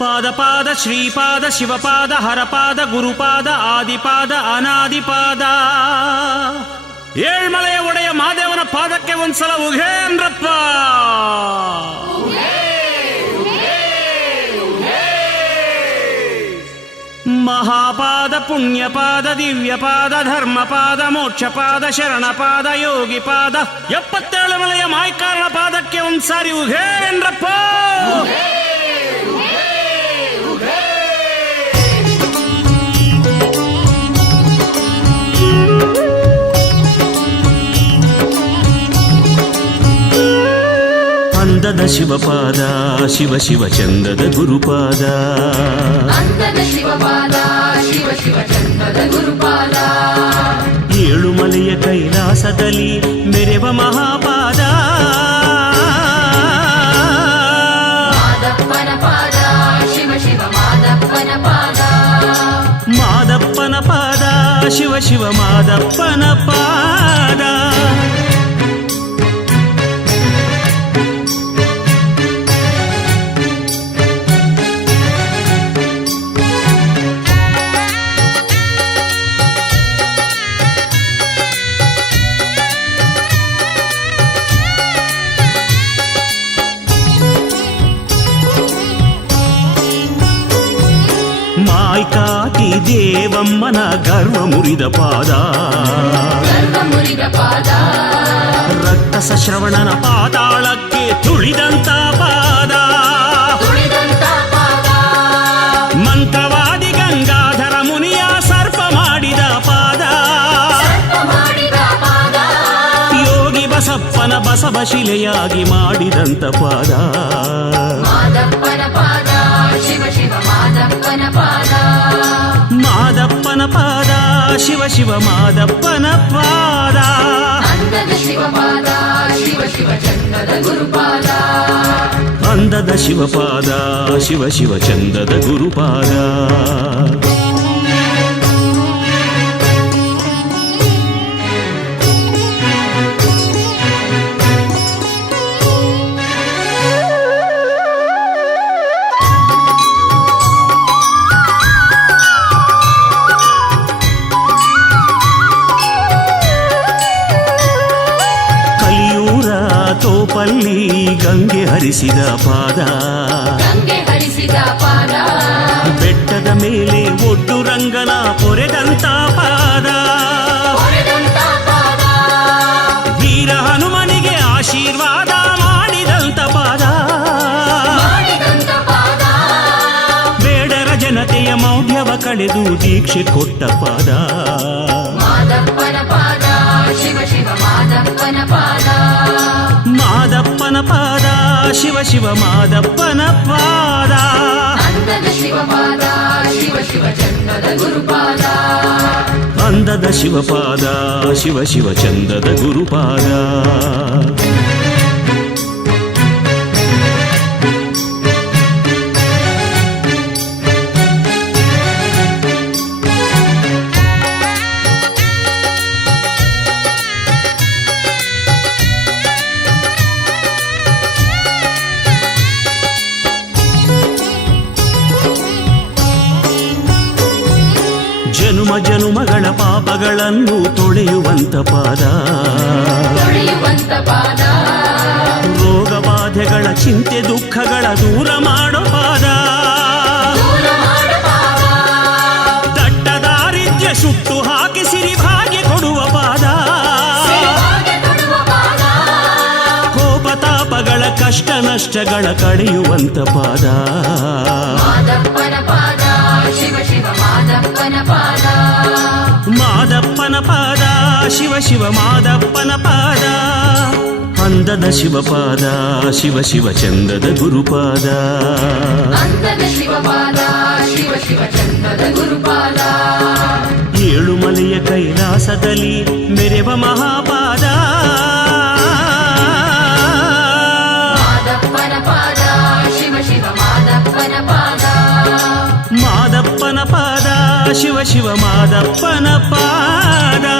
ಪಾದ ಪಾದ ಶ್ರೀಪಾದ ಶಿವಪಾದ ಹರಪಾದ ಗುರುಪಾದ ಆದಿಪಾದ ಅನಾದಿಪಾದ ಏಳ್ಮಲೆಯ ಒಡೆಯ ಮಾದೇವನ ಪಾದಕ್ಕೆ ಒಂದ್ಸಲ ಉಘೇಂದ್ರಪ್ಪ ಮಹಾಪಾದ ಪುಣ್ಯಪಾದ ದಿವ್ಯಪಾದ ಧರ್ಮಪಾದ ಮೋಕ್ಷಪಾದ ಶರಣಪಾದ ಯೋಗಿಪಾದ ಎಪ್ಪತ್ತೇಳು ಮಲೆಯ ಮಾಯ್ಕಾರಣ ಪಾದಕ್ಕೆ ಒಂದ್ಸಾರಿ ಉಘೇಂದ್ರಪ್ಪ ಶಿವಪಾದ ಶಿವ ಶಿವ ಚಂದದ ಗುರುಪಾದ ಅಂದದ ಶಿವಪಾದ ಶಿವ ಶಿವ ಚಂದದ ಗುರುಪಾದ ಏಳು ಮಲೆಯ ಕೈಲಾಸದಲ್ಲಿ ಮೆರೆವ ಮಹಾಪಾದ ಮಾದಪ್ಪನ ಪಾದ ಶಿವ ಶಿವ ಮಾದಪ್ಪನ ಪಾದ ಮುರಿದ ದೇವಮ್ಮನ ಗರ್ವ ಮುರಿದ ಪಾದ. ರಕ್ತಸ ಶ್ರವಣನ ಪಾತಾಳಕ್ಕೆ ತುಳಿದಂತ ಪಾದ. ಮಂತ್ರವಾದಿ ಗಂಗಾಧರ ಮುನಿಯ ಸರ್ಪ ಮಾಡಿದ ಪಾದ. ಯೋಗಿ ಬಸಪ್ಪನ ಬಸವ ಶಿಲೆಯಾಗಿ ಮಾಡಿದಂತ ಪಾದ. శివ శివ మాదప్పన పాదా. అందద శివపాద శివ శివ చందద గురుపాదా ತೋಪಲ್ಲಿ ಗಂಗೆ ಹರಿಸಿದ ಪಾದ. ಗಂಗೆ ಹರಿಸಿದ ಪಾದ. ಬೆಟ್ಟದ ಮೇಲೆ ಒಟ್ಟು ರಂಗನ ಪೊರೆದಂತ ಪಾದ. ವೀರ ಹನುಮನಿಗೆ ಆಶೀರ್ವಾದ ಮಾಡಿದಂತ ಪಾದ. ಮಾಡಿದಂತ ಪಾದ. ಬೇಡರ ಜನತೆಯ ಮೌಢ್ಯವ ಕಳೆದು ದೀಕ್ಷೆ ಕೊಟ್ಟ ಪಾದ. శివ శివ మాదప్పన పాద. మాదప్పన పాద శివ శివ మాదప్పన పాద. అందద శివ పాద శివ శివ చందద గురుపాద అందద శివ పాద శివ శివ చందద గురుపాద ಜನುಮ ಜನುಮಗಳ ಪಾಪಗಳನ್ನು ತೊಳೆಯುವಂತ ಪಾದ. ರೋಗ ಬಾಧೆಗಳ ಚಿಂತೆ ದುಃಖಗಳ ದೂರ ಮಾಡೋ ಪಾದ. ದಟ್ಟ ದಾರಿದ್ರ್ಯ ಸುಟ್ಟು ಹಾಕಿ ಸಿರಿ ಭಾಗ್ಯ ಕೊಡುವ ಪಾದ. ಕೋಪ ತಾಪಗಳ ಕಷ್ಟ ನಷ್ಟಗಳ ಕಳೆಯುವಂತ ಪಾದ. ಮಾದಪ್ಪನ ಪಾದ ಶಿವ ಶಿವ ಮಾದಪ್ಪನ ಪಾದ. ಶಿವ ಶಿವ ಮಾದಪ್ಪನ ಪಾದ ಅಂದದ ಶಿವಪಾದ ಶಿವ ಶಿವ ಚಂದದ ಗುರುಪಾದ. ಅಂದದ ಶಿವಪಾದ ಶಿವ ಶಿವ ಚಂದದ ಗುರುಪಾದ. ಏಳು ಮಲೆಯ ಕೈಲಾಸದಲ್ಲಿ ಮೆರೆವ ಮಹಾಪಾದ. ಮಾದಪ್ಪನ ಪಾದ ಶಿವ ಶಿವ ಮಾದಪ್ಪನ ಪಾದ. ಮಾದಪ್ಪನ ಪಾದ ಶಿವ ಶಿವ ಮಾದಪ್ಪನ ಪಾದ.